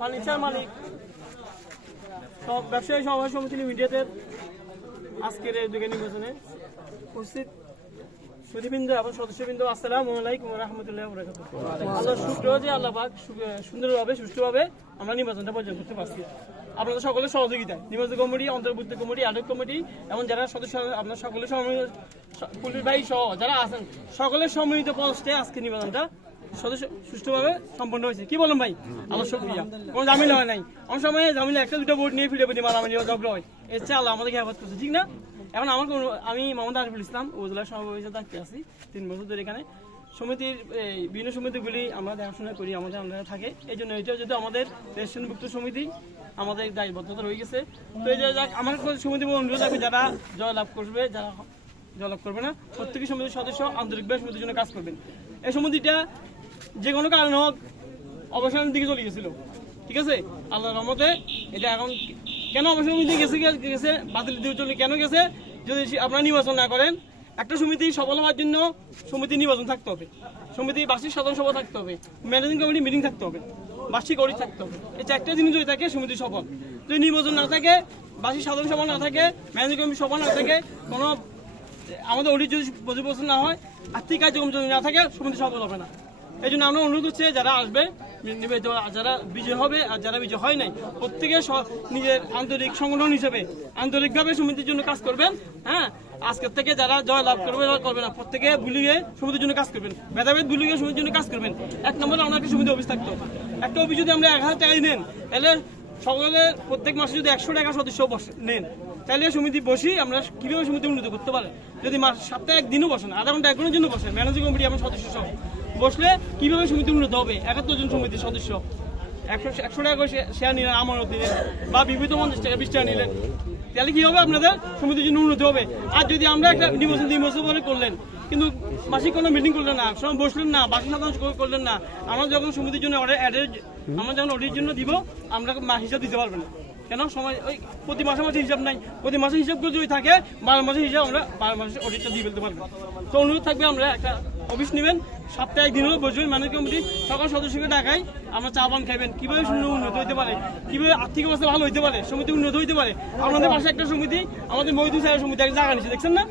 Furniture মালিক সব ব্যবসায়ী সমাজ সমিতি লিমিটেডের আজকের এই যুগে নির্বাচনে উপস্থিত সুধীবৃন্দ এবং সদস্যবৃন্দ, আসসালামু আলাইকুম ওয়া রাহমাতুল্লাহি ওয়া বারাকাতুহু। আল্লাহ শুকর যে আল্লাহ পাক সুন্দরভাবে সুষ্ঠুভাবে আমরা নির্বাচনটা পর্যন্ত করতে পারছি। আপনাদের সকলের সহযোগিতায় নির্বাচন কমিটি, অন্তর্ভুক্ত কমিটি, আটক কমিটি এবং যারা সদস্য আপনার সকলের পুলিশ ভাই সহ যারা আছেন সকলের সম্মিলিত প্রচেষ্টায় আজকে নির্বাচনটা সদস্য সুষ্ঠুভাবে সম্পন্ন হয়েছে। কি বললাম ভাই? আল্লাহ শুকরিয়া। কোনো ঝামেলা হয় নাই। অনেক সময় ঝামেলা একটা দুটো ভোট নিয়ে ফিরে মারামারি ঝগড়া হয়। এর চেয়ে আল্লাহ আমাদেরকে হেফাজত করছে, ঠিক না? এখন আমি মোহাম্মদ আরিফুল ইসলাম উপজেলা সভাপতি থাকতে আছি 3 বছর ধরে। এখানে সমিতির বিভিন্ন সমিতিগুলি আমরা দেখাশোনা করি, আমাদের আন্ডারে থাকে। এই জন্য এটা যেহেতু আমাদের রেশনভুক্ত সমিতি, আমাদের দায়বদ্ধতা রয়ে গেছে। তো এই যে আমার সমিতি অনুরোধ আছে, যারা জয়লাভ করবে, যারা জয়লাভ করবে না, প্রত্যেকটি সমিতির সদস্য আন্তরিকভাবে সমিতির জন্য কাজ করবেন। এই সমিতিটা যে কোনো কারণে হোক অবসানের দিকে চলে গেছিল, ঠিক আছে? আল্লাহর রহমতে এটা এখন কেন অবসানের দিকে গেছে বাতিল দিয়ে চলে কেন গেছে? যদি আপনারা নির্বাচন না করেন, একটা সমিতি সফল হওয়ার জন্য সমিতি নির্বাচন থাকতে হবে, সমিতি বার্ষিক সাধারণ সভা থাকতে হবে, ম্যানেজিং কমিটি মিটিং থাকতে হবে, বার্ষিক অডিট থাকতে হবে। এই 4টা জিনিস যদি থাকে সমিতি সফল। যদি নির্বাচন না থাকে, বার্ষিক সাধারণ সভা না থাকে, ম্যানেজিং কমিটি সভা না থাকে, কোনো আমাদের অডিট যদি পরিবর্তন না হয়, আর্থিক কার্যক্রম যদি না থাকে, সমিতি সফল হবে না। এই জন্য আমরা অনুরোধ করছি, যারা আসবে, যারা বিজয় হবে আর যারা বিজয় হয় নাই, প্রত্যেকে নিজের আন্তরিক সংগঠন হিসেবে আন্তরিকভাবে সমিতির জন্য কাজ করবেন। হ্যাঁ, আজকের থেকে যারা জয় লাভ করবে না, প্রত্যেকে ভুলিয়ে সমিতির জন্য কাজ করবেন, ভেদাভেদ ভুলিয়ে সমিতির জন্য কাজ করবেন। 1 নম্বরে আমরা একটা সমিতি অফিস থাকতো, একটা অফিস যদি আমরা 1000 টাকা নেন, তাহলে সকলে প্রত্যেক মাসে যদি 100 টাকা সদস্য নেন, তাহলে সমিতি বসি আমরা কিভাবে সমিতি উন্নত করতে পারে। যদি সপ্তাহে 1 দিনও বসেন, আধা ঘন্টা 1 ঘন্টার জন্য বসেন, ম্যানেজিং কমিটি এবং সদস্য সহ বসলে কিভাবে সমিতি উন্নত হবে। 71 জন সমিতির সদস্য 100 টাকা করে শেয়ার নিলেন, আমানত দিলেন, বা বিভিন্ন 50 টাকা 20 টাকা নিলেন, তাহলে কি হবে? আপনাদের সমিতির জন্য উন্নতি হবে। আর যদি আমরা একটা নির্বাচন 2 বছর পরে করলেন, কিন্তু মাসিক কোনো মিটিং করলেন না, সময় বসলেন না, বার্ষিক সাধারণ করলেন না, আমরা যখন সমিতির জন্য আমরা যখন অডিটের জন্য দিব, আমরা হিসাব দিতে পারবেন না। কেন? সময় ওই প্রতি মাসে হিসাব নাই, প্রতি মাসে হিসাবগুলো যদি থাকে 12 মাসের হিসাব আমরা 12 মাসের অডিটটা দিয়ে ফেলতে পারবো। তো অনুরোধ থাকবে, আমরা একটা অফিস নেবেন, সপ্তাহে 1 দিন হলে বসবেন, ম্যানেজ কমিটি সকল সদস্যকে ডাকাই, আমরা চা পান খাইবেন, কিভাবে উন্নত হইতে পারে, কিভাবে আর্থিক অবস্থা ভালো হইতে পারে, সমিতি উন্নত হইতে পারে। আমাদের পাশে একটা সমিতি, আমাদের মহিদুল সাহেবের সমিতি একটা জায়গা নিচ্ছে, দেখছেন না?